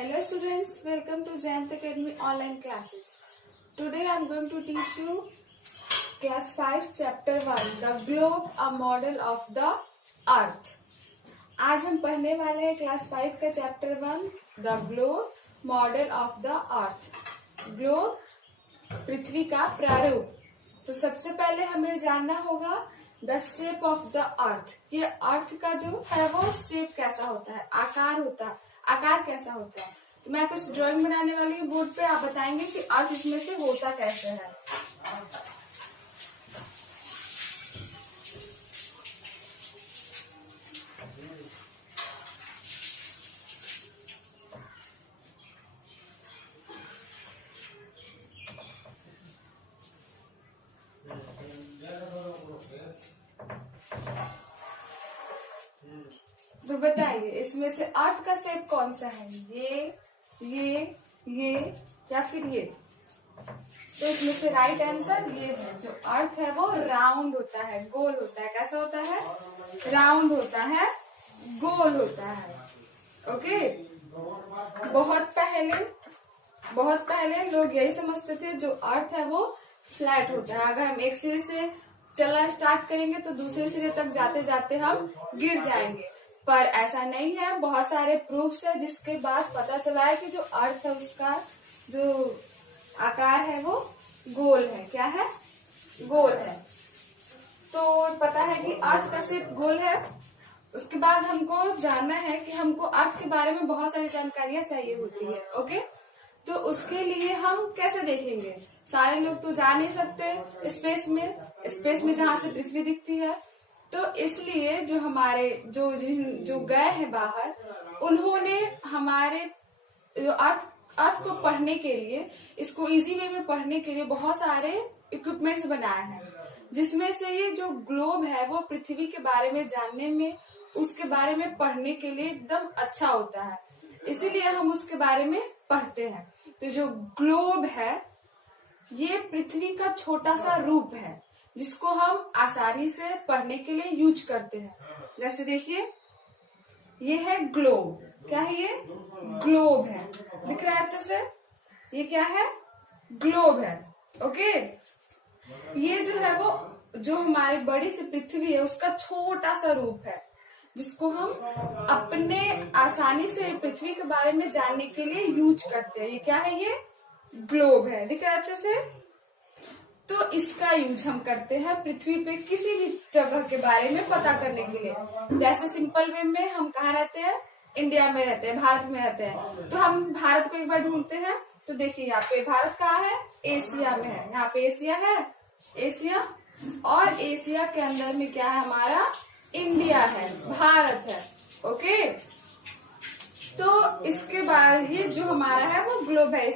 Hello students, welcome to Jayant Academy online classes. Today I am going to teach you class 5 chapter 1 The Globe a Model of the Earth. आज हम पढ़ने वाले हैं class 5 का chapter 1 the globe model of the earth. Globe पृथ्वी का प्रारूप। तो सबसे पहले हमें जानना होगा the shape of the earth. ये अर्थ का जो है वो शेप कैसा होता है, आकार कैसा होता है। तो मैं कुछ ड्राइंग बनाने वाली हूँ बोर्ड पे, आप बताएंगे कि अर्थ इसमें से होता कैसे है। तो बताइए इसमें से अर्थ का शेप कौन सा है, ये या फिर ये। तो इसमें से राइट आंसर ये है। जो अर्थ है वो राउंड होता है, गोल होता है। कैसा होता है? राउंड होता है, गोल होता है। ओके। बहुत पहले लोग यही समझते थे जो अर्थ है वो फ्लैट होता है। अगर हम एक सिरे से चलना स्टार्ट करेंगे तो दूसरे सिरे तक जाते जाते हम गिर जाएंगे, पर ऐसा नहीं है। बहुत सारे प्रूफ्स है जिसके बाद पता चला है कि जो अर्थ है उसका जो आकार है वो गोल है। क्या है? गोल है। तो पता है कि अर्थ का शेप गोल है। उसके बाद हमको जानना है कि हमको अर्थ के बारे में बहुत सारी जानकारियां चाहिए होती है। ओके। तो उसके लिए हम कैसे देखेंगे? सारे लोग तो जा नहीं सकते स्पेस में जहाँ से पृथ्वी दिखती है। तो इसलिए जो हमारे जो गए हैं बाहर, उन्होंने हमारे जो अर्थ को पढ़ने के लिए, इसको इजी वे में पढ़ने के लिए बहुत सारे इक्विपमेंट्स बनाए हैं, जिसमें से ये जो ग्लोब है वो पृथ्वी के बारे में जानने में, उसके बारे में पढ़ने के लिए एकदम अच्छा होता है। इसीलिए हम उसके बारे में पढ़ते हैं। तो जो ग्लोब है ये पृथ्वी का छोटा सा रूप है जिसको हम आसानी से पढ़ने के लिए यूज करते हैं। जैसे देखिए ये है ग्लोब। क्या है ये? ग्लोब है। दिख रहा है अच्छे से? ये क्या है? ग्लोब है। ओके। ये जो है वो जो हमारी बड़ी सी पृथ्वी है उसका छोटा सा रूप है, जिसको हम अपने आसानी से पृथ्वी के बारे में जानने के लिए यूज करते हैं। ये क्या है? ये ग्लोब है। दिख रहा है अच्छे से? तो इसका यूज हम करते हैं पृथ्वी पे किसी भी जगह के बारे में पता करने के लिए। जैसे सिंपल वे में हम कहाँ रहते हैं? इंडिया में रहते हैं, भारत में रहते हैं। तो हम भारत को एक बार ढूंढते हैं तो देखिए यहाँ पे भारत कहाँ है? एशिया में है। यहाँ पे एशिया है, एशिया। और एशिया के अंदर में क्या है? हमारा इंडिया है, भारत है। ओके। तो इसके बाद ये जो हमारा है वो ग्लोब है।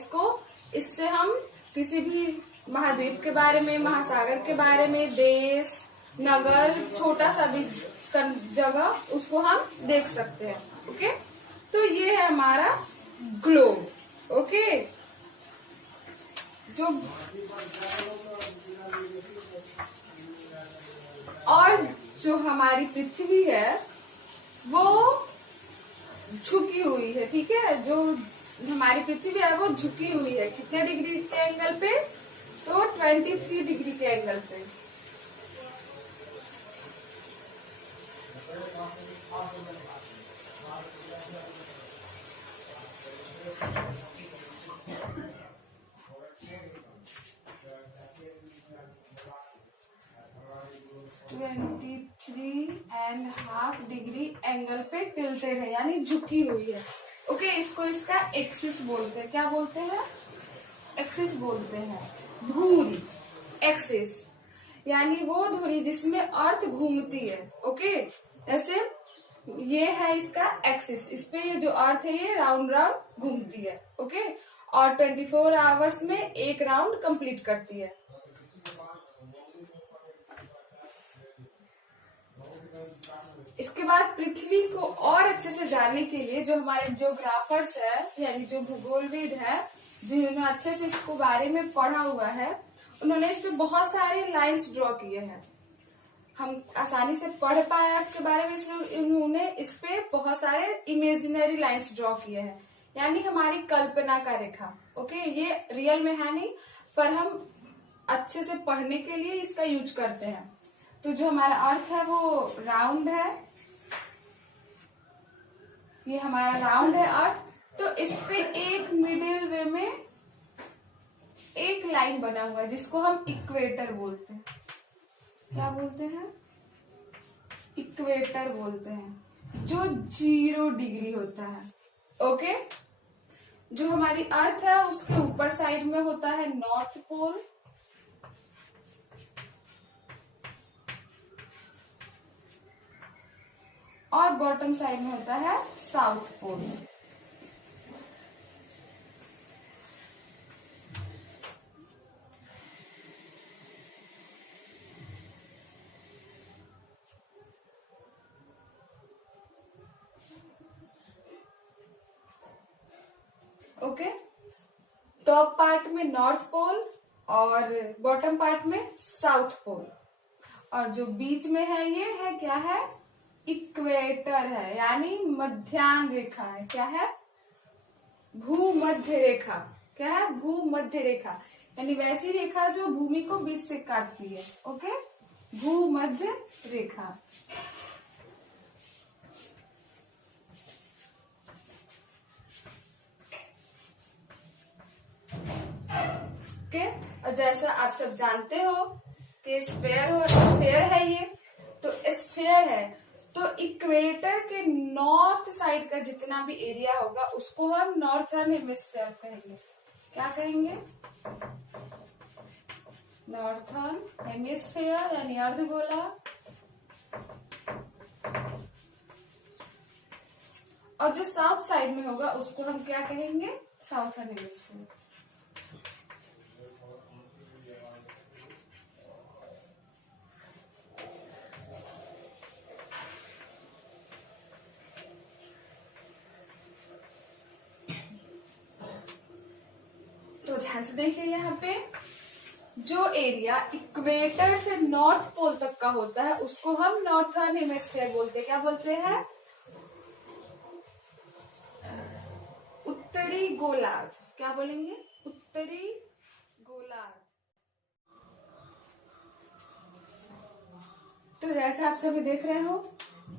इससे हम किसी भी महाद्वीप के बारे में, महासागर के बारे में, देश, नगर, छोटा सा भी जगह, उसको हम देख सकते हैं। ओके। तो ये है हमारा ग्लोब। ओके। और जो हमारी पृथ्वी है वो झुकी हुई है। ठीक है। जो हमारी पृथ्वी है वो झुकी हुई है। कितने डिग्री के एंगल पे? तो 23 डिग्री के एंगल पे। डिग्री एंगल पे टिल्टेड है, यानी झुकी हुई है। ओके। इसको इसका एक्सिस बोलते हैं। क्या बोलते हैं? एक्सिस बोलते हैं। धुरी, एक्सिस, यानी वो धुरी जिसमें अर्थ घूमती है। ओके। जैसे ये है इसका एक्सिस, इस पे ये जो अर्थ है ये राउंड घूमती है। ओके। और 24 आवर्स में एक राउंड कंप्लीट करती है। इसके बाद पृथ्वी को और अच्छे से जानने के लिए जो हमारे ज्योग्राफर्स है, यानी जो भूगोलविद है, जिन्होंने अच्छे से इसको बारे में पढ़ा हुआ है, उन्होंने इस पे बहुत सारे लाइंस ड्रॉ किए हैं। हम आसानी से पढ़ पाए अर्थ के बारे में, इसलिए उन्होंने इस पे बहुत सारे इमेजिनरी लाइंस ड्रॉ किए हैं यानी हमारी कल्पना का रेखा। ओके, ये रियल में है नहीं, पर हम अच्छे से पढ़ने के लिए इसका यूज करते हैं। तो जो हमारा अर्थ है वो राउंड है, ये हमारा राउंड है अर्थ। तो इस पे एक मिडिल वे में एक लाइन बना हुआ है जिसको हम इक्वेटर बोलते हैं। क्या बोलते हैं? इक्वेटर बोलते हैं, जो 0 डिग्री होता है। ओके, जो हमारी अर्थ है उसके ऊपर साइड में होता है नॉर्थ पोल, और बॉटम साइड में होता है south pole. Okay, top part में नॉर्थ पोल और बॉटम पार्ट में साउथ पोल, और जो बीच में है ये है क्या है? इक्वेटर है, यानी मध्याह्न रेखा है। क्या है? भूमध्य रेखा। क्या है? भूमध्य रेखा, यानी वैसी रेखा जो भूमि को बीच से काटती है। ओके, भूमध्य रेखा। ओके, और जैसा आप सब जानते हो कि स्फेयर है ये, तो स्फेयर है तो इक्वेटर के नॉर्थ साइड का जितना भी एरिया होगा उसको हम नॉर्थर्न हेमिस्फेयर कहेंगे। क्या कहेंगे? नॉर्थर्न हेमिस्फेयर, यानी अर्धगोला। और जो साउथ साइड में होगा उसको हम क्या कहेंगे? Southern hemisphere. तो ध्यान से देखिए, यहाँ पे जो एरिया इक्वेटर से नॉर्थ पोल तक का होता है उसको हम नॉर्थर्न हेमिस्फीयर बोलते हैं। क्या बोलते हैं? उत्तरी गोलार्ध। क्या बोलेंगे? उत्तरी गोलार्ध। तो जैसे आप सभी देख रहे हो,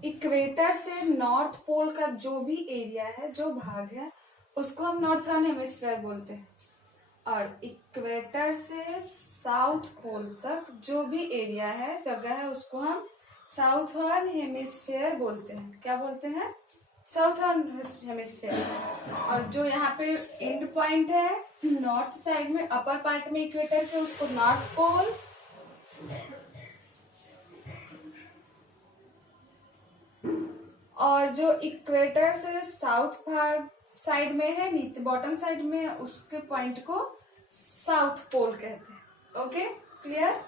इक्वेटर से नॉर्थ पोल का जो भी एरिया है, जो भाग है, उसको हम नॉर्थर्न हेमिस्फीयर बोलते हैं। और इक्वेटर से साउथ पोल तक जो भी एरिया है, जगह है, उसको हम साउथर्न हेमिस्फीयर बोलते हैं। क्या बोलते हैं? Southern hemisphere. और जो यहाँ पे एंड पॉइंट है नॉर्थ साइड में, अपर पार्ट में इक्वेटर के, उसको नॉर्थ पोल, और जो इक्वेटर से साउथ पार्ट साइड में है, नीचे बॉटम साइड में, उसके पॉइंट को साउथ पोल कहते हैं। Okay, clear?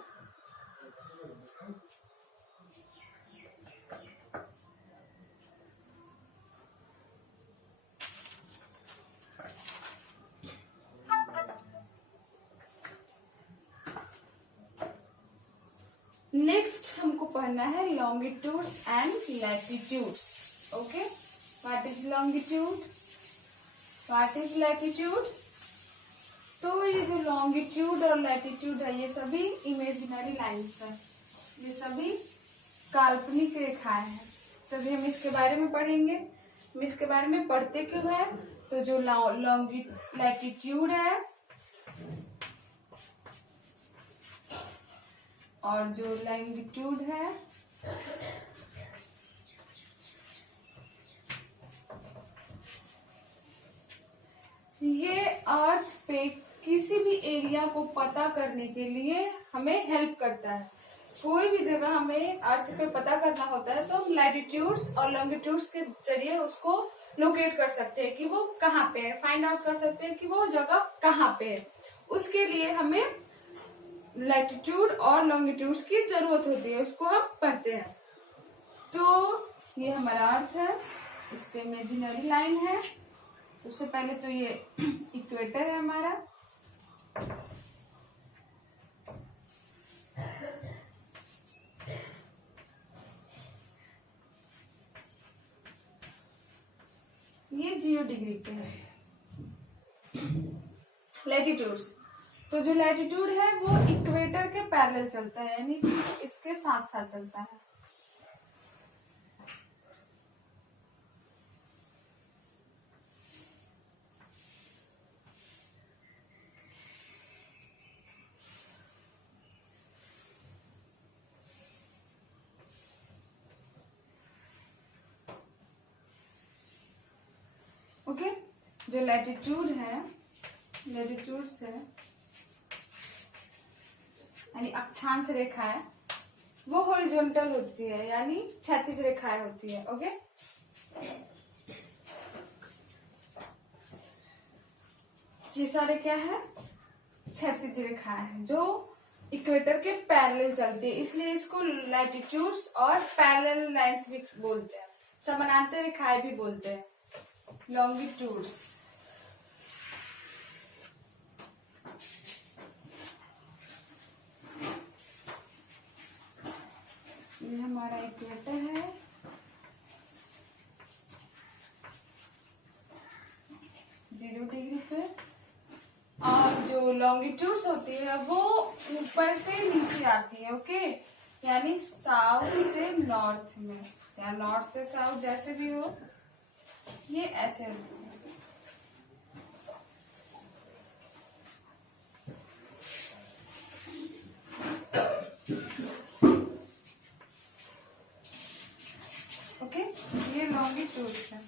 नेक्स्ट हमको पढ़ना है longitudes and latitudes. Okay, what is longitude, what is latitude? तो ये जो लॉन्गिट्यूड और लैटिट्यूड है, ये सभी इमेजिनरी लाइन्स है, ये सभी काल्पनिक रेखाएं हैं। तभी हम इसके बारे में पढ़ेंगे। हम इसके बारे में पढ़ते क्यों है? तो जो लैटिट्यूड है और जो लॉन्गिट्यूड है, ये अर्थ पे किसी भी एरिया को पता करने के लिए हमें हेल्प करता है। कोई भी जगह हमें अर्थ पे पता करना होता है तो हम लैटिट्यूड्स और लॉन्गिट्यूड्स के जरिए उसको लोकेट कर सकते हैं कि वो कहाँ पे है, फाइंड आउट कर सकते हैं कि वो जगह कहाँ पे है। उसके लिए हमें लैटिट्यूड और लॉन्गिट्यूड्स की जरूरत होती है, उसको हम पढ़ते हैं। तो ये हमारा अर्थ है, इस पे इमेजिनरी लाइन है। सबसे पहले तो ये इक्वेटर है हमारा, ये 0 डिग्री पे है। लैटिट्यूड्स, तो जो लैटिट्यूड है वो इक्वेटर के पैरेलल चलता है, यानी इसके साथ साथ चलता है। ओके, जो लैटिट्यूड है, लैटिट्यूड्स है यानी अक्षांश रेखा है, वो हॉरिजॉन्टल होती है, यानी क्षैतिज रेखाएं होती है। ओके, ये सारे क्या है, क्षैतिज रेखाएं हैं जो इक्वेटर के पैरेलल चलती है, इसलिए इसको लैटिट्यूड्स और पैरेलल लाइंस भी बोलते हैं, समानांतर रेखाएं भी बोलते हैं, लॉन्गिट्यूड्स। ये हमारा इक्वेटर है, जीरो डिग्री पे, और जो लॉन्गिट्यूड्स होती है वो ऊपर से नीचे आती है। ओके, यानी साउथ से नॉर्थ में या नॉर्थ से साउथ, जैसे भी हो, ये ऐसे होती है। ओके, ये लॉन्गिट्यूड है।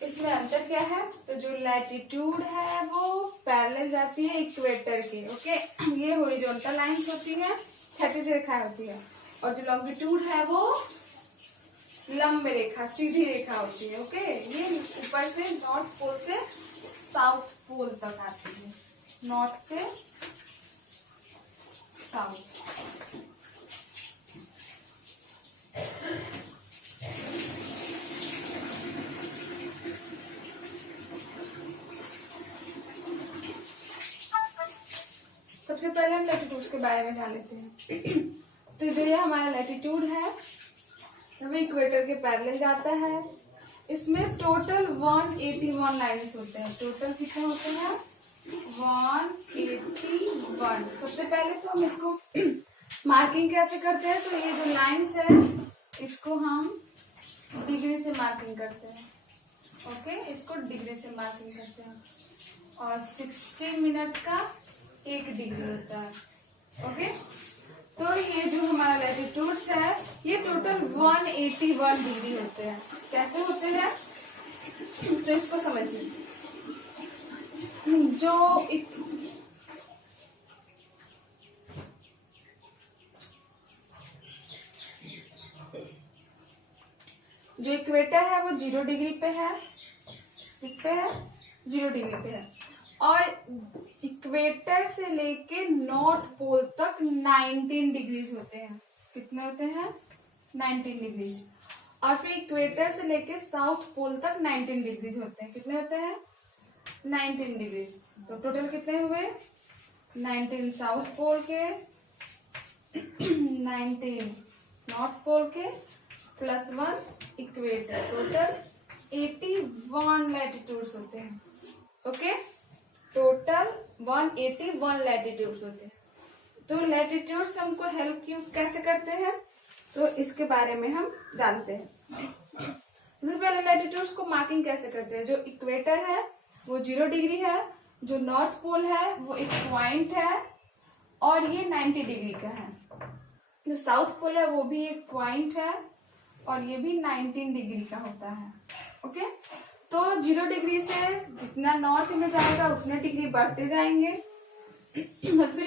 इसमें अंतर क्या है, तो जो लैटिट्यूड है वो पैरेलल जाती है इक्वेटर के। ओके, ये हॉरिजॉन्टल लाइंस होती है, क्षैतिज रेखा होती है, और जो लॉन्गिट्यूड है वो लंब रेखा, सीधी रेखा होती है। ओके, ये ऊपर से नॉर्थ पोल से साउथ पोल तक आती है, नॉर्थ से साउथ। सबसे पहले हम लैटिट्यूड के बारे में जान लेते हैं। तो जो ये हमारा लैटिट्यूड है वो इक्वेटर के पैरेलल जाता है। इसमें टोटल 181 लाइन्स होते हैं। टोटल कितने होते हैं, 181। सबसे पहले तो हम इसको मार्किंग कैसे करते हैं, तो ये जो लाइन्स है इसको हम डिग्री से मार्किंग करते हैं। ओके, इसको डिग्री से मार्किंग करते हैं, और 60 मिनट का 1 डिग्री होता है। ओके, तो ये जो हमारा लैटिट्यूड्स है ये टोटल 181 डिग्री होते हैं। कैसे होते हैं, तो इसको समझिए। जो इक्वेटर है वो 0 डिग्री पे है, इस पे है 0 डिग्री पे है, और इक्वेटर से लेके नॉर्थ पोल तक 19 डिग्रीज होते हैं। कितने होते हैं, 19 डिग्रीज। और फिर इक्वेटर से लेके साउथ पोल तक 19 डिग्रीज होते हैं। कितने होते हैं, 19 डिग्रीज। तो टोटल कितने हुए, 19 साउथ पोल के, 19 नॉर्थ पोल के, +1 इक्वेटर, टोटल 81 लैटिट्यूड्स होते हैं। ओके, टोटल 181 लैटिट्यूड्स होते हैं। तो लैटिट्यूड्स हमको हेल्प क्यों कैसे करते हैं, तो इसके बारे में हम जानते हैं। सबसे पहले लैटिट्यूड्स को मार्किंग कैसे करते हैं। जो इक्वेटर है वो 0 डिग्री है, जो नॉर्थ पोल है वो एक पॉइंट है और ये 90 डिग्री का है। जो साउथ पोल है वो भी एक पॉइंट है और ये भी 19 डिग्री का होता है। ओके, तो 0 डिग्री से जितना नॉर्थ में जाएगा उतने डिग्री बढ़ते जाएंगे। फिर